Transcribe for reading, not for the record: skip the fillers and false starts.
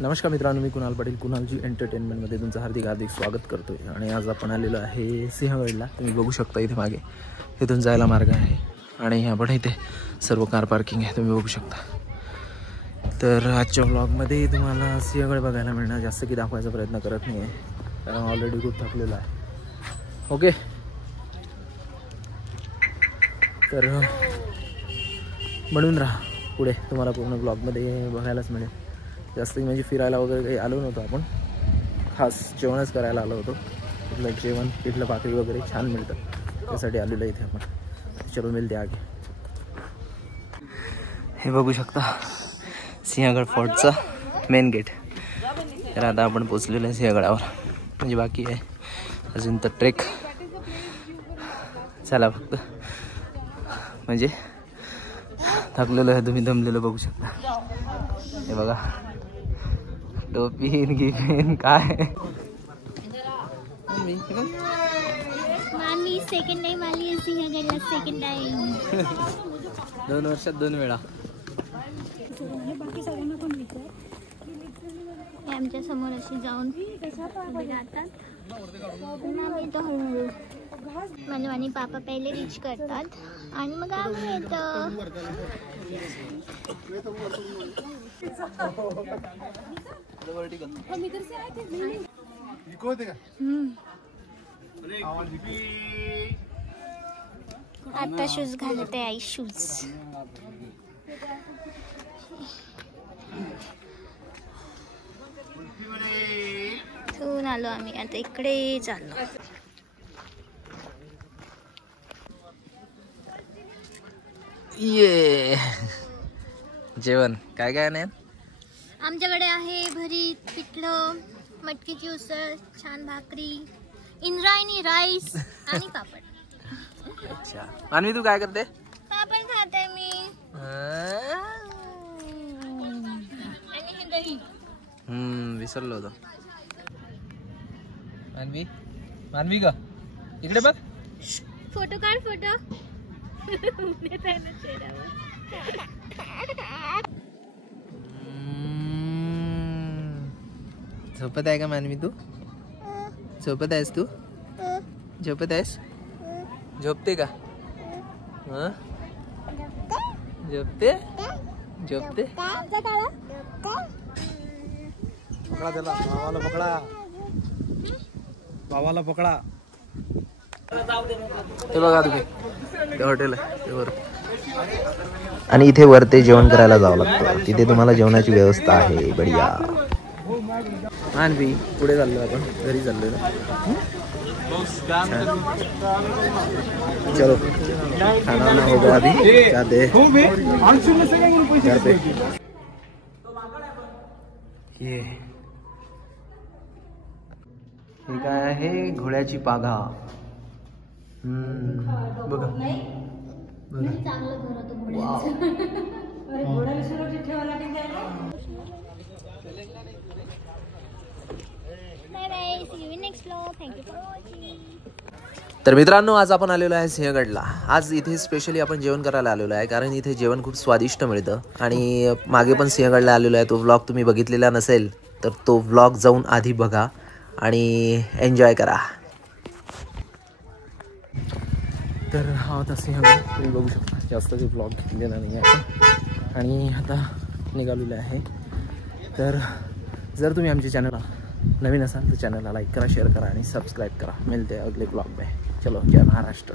नमस्कार मित्रांनो, मी कुणाल पाटील कुणालजी एंटरटेनमेंटमध्ये तुमचं हार्दिक स्वागत करतो आहे। आणि आज आपण आलेलो आहे सिंहगडला। तुम्ही बघू शकता इथे मागे इथून जायला मार्ग आहे आणि आपण इथे सर्व कार पार्किंग आहे, तुम्ही बघू शकता। तर आजच्या व्लॉगमध्ये तुम्हाला सिंहगड बघायला मिळणार, जास्त की दाखवायचा प्रयत्न करत नाही आहे कारण ऑलरेडी खूप थकलेलो आहे। ओके, तर बनून राहा, पुढे तुम्हाला पूर्ण ब्लॉगमध्ये बघायलाच मिळेल। जास्त म्हणजे फिरायला वगैरे काही आलो नव्हतो आपण, खास जेवणच करायला आलो होतो। तिथलं जेवण तिथलं भाकरी वगैरे छान मिळतं, त्यासाठी आलेलो इथे आपण। चलो मिळते आगे। हे बघू शकता सिंहगड फोर्टचा मेन गेट। तर आता आपण पोचलेलो आहे सिंहगडावर, म्हणजे बाकी आहे अजून तर ट्रेक चला फक्त, म्हणजे थकलेलो आहे, तुम्ही दमलेलो बघू शकता। हे बघा टोपी की पेन काय मामी सेकंड टाइम आली सिंहगडला, सेकंड टाइम 2 वर्षात 2 वेळा। आमच्या समोर अशी जाऊन जातात आम्ही तो हळूहळू मला आणि पापा पहिले रीच करतात आणि मग आम्ही येतो। आता शूज घालत आहे आई, शूज ठेवून आलो आम्ही, आता इकडे चाललो। ये जेवण काय काय नाही आमच्याकडे आहे भरीत, पिठलं, मटकीची उसळ, छान भाकरी, इंद्रायणी राईस आणि पापड। अच्छा मानवी, तू काय करते? पापड खाते मी आणि हे दही। विसरलो होतो। मानवी मानवी का इकडे बघ, फोटो काढ, फोटो झोपत आहे का मानवी? तू झोपत आहेस? तू झोपत आहेस? झोपते का? झोपते झोपते। पकडा त्याला, बाबाला पकडा, बाबाला पकडा। ते बघा तुम्ही, ते हॉटेल आहे ते वर, आणि इथे वर ते जेवण करायला जावं लागतं, तिथे तुम्हाला जेवणाची व्यवस्था आहे बढिया। मानवी पुढे चाललो आपण, घरी चाललोय ना। चलो खाना वाना हो गया, अभी जाते घर पे। ये हे काय आहे? घोड्याची पागा। बघा चांगलं घर होतं घोड्याचं। Bye bye, see you in next vlog, thank you for watching. तर मित्रांनो, आज आपण आलेलो आहे सिंहगडला। आज इथे स्पेशली आपण जेवण करायला आलेलो आहे, कारण इथे जेवण खूप स्वादिष्ट मिळतं। आणि मागे पण सिंहगडला आलेलो आहे, तो व्लॉग तुम्ही बघितलेला नसेल तर तो व्लॉग जाऊन आधी बघा आणि एन्जॉय करा। तर हा होता सिंहगड, तुम्ही बघू शकता। जास्त काही ब्लॉग घेतलेला नाही आहे आपण, आणि आता निघालेलो आहे। तर जर तुम्ही आमच्या चॅनलला नवीन असाल तर चॅनलला लाईक करा, शेअर करा आणि सबस्क्राईब करा। मिळते अगले ब्लॉग में। चलो, जय महाराष्ट्र।